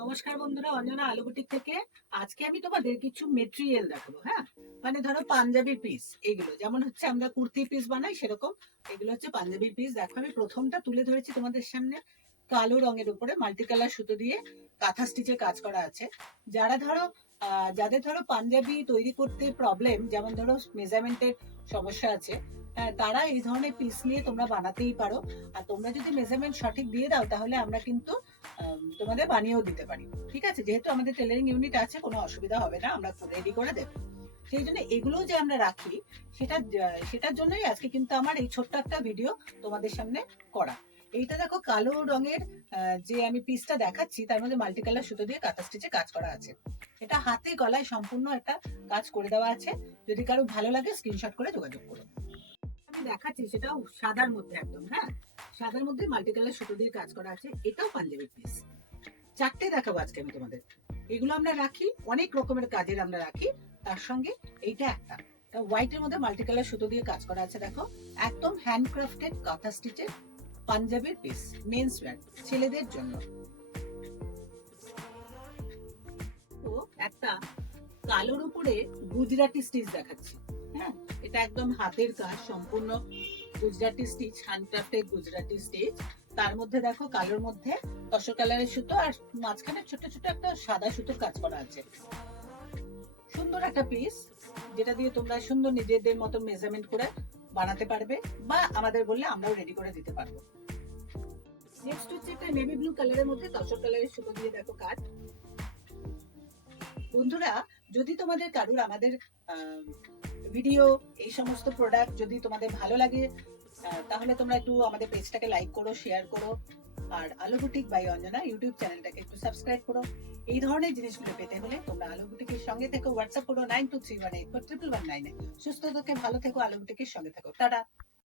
নমস্কার বন্ধুরা, অঞ্জনা আলু বুটিক থেকে। আজকে আমি তোমাদের কিছু মেটেরিয়াল দেখাবো। হ্যাঁ, মানে ধরো পাঞ্জাবি পিস, এগুলো যেমন হচ্ছে আমরা কুর্তি পিস বানাই সেরকম এগুলো হচ্ছে পাঞ্জাবি পিস। দেখো আমি প্রথমটা তুলে ধরেছি তোমাদের সামনে, কালো রঙের উপরে মাল্টি কালার সুতো দিয়ে কাঁথা স্টিচের কাজ করা আছে। যারা ধরো যাদের ধরো পাঞ্জাবি তৈরি করতে প্রবলেম, যেমন ধরো মেজারমেন্টের সমস্যা আছে, তারা এই ধরনের পিস নিয়ে তোমরা বানাতেই পারো। আর তোমরা যদি মেজারমেন্ট সঠিক দিয়ে দাও তাহলে আমরা কিন্তু তোমাদের বানিয়েও দিতে পারি। ঠিক আছে, যেহেতু আমাদের টেলারিং ইউনিট আছে, কোনো অসুবিধা হবে না, আমরা রেডি করে দেবো। সেই জন্য এগুলো যে আমরা রাখি, সেটার জন্যই আজকে কিন্তু আমার এই ছোট্ট একটা ভিডিও তোমাদের সামনে করা। এইটা দেখো কালো রঙের যে আমি পিসটা দেখাচ্ছি তার মধ্যে মাল্টি কালার সুতো দিয়ে কাঁথা স্টিচে কাজ করা আছে। এটা হাতে গলায় সম্পূর্ণ একটা কাজ করে দেওয়া আছে। যদি কারো ভালো লাগে স্ক্রিনশট করে যোগাযোগ করো। আমি দেখাচ্ছি সেটাও সাদার মধ্যে একদম। হ্যাঁ, সাদার মধ্যে মাল্টি কালার সুতো দিয়ে কাজ করা আছে। এটাও পাঞ্জাবি পিস। চারটে দেখাবো আজকে আমি তোমাদের। এগুলো আমরা রাখি, অনেক রকমের কাজের আমরা রাখি। তার সঙ্গে এইটা একটা হোয়াইটের মধ্যে মাল্টি কালার সুতো দিয়ে কাজ করা আছে। দেখো একদম হ্যান্ডক্রাফটেড কাঁথা স্টিচের পাঞ্জাবির পিস, মেন্স ওয়্যার, ছেলেদের জন্য। তো একটা কালোর উপরে গুজরাটি স্টিচ দেখাচ্ছি। হ্যাঁ, এটা একদম হাতের কাজ, সম্পূর্ণ Gujarati stitch, handcrafted Gujarati stitch. তার মধ্যে দেখো কালোর মধ্যে তসর কালারের সুতো আর মাঝখানে ছোট ছোট একটা সাদা সুতোর কাজ করা আছে। সুন্দর একটা পিস, যেটা দিয়ে তোমরা সুন্দর নিজেদের মতো মেজারমেন্ট করে বানাতে পারবে, বা আমাদের বললে আমরাও রেডি করে দিতে পারবো। নেক্সট হচ্ছে একটা নেভি ব্লু কালারের মধ্যে তসর কালারের সুতো দিয়ে দেখো কাজ। বন্ধুরা, যদি তোমাদের কারুর আমাদের ভিডিও, এই সমস্ত প্রোডাক্ট যদি তোমাদের ভালো লাগে, তাহলে তোমরা একটু আমাদের পেজটাকে লাইক করো, শেয়ার করো। আর আলো বুটিক বাই অঞ্জনা ইউটিউব চ্যানেলটাকে একটু সাবস্ক্রাইব করো। এই ধরনের জিনিসগুলো পেতে হলে তোমরা আলো বুটিকের সঙ্গে থেকো। হোয়াটসঅ্যাপ করো 9231841199। সুস্থ থেকে ভালো থেকো, আলো বুটিকের সঙ্গে থেকো। টাটা।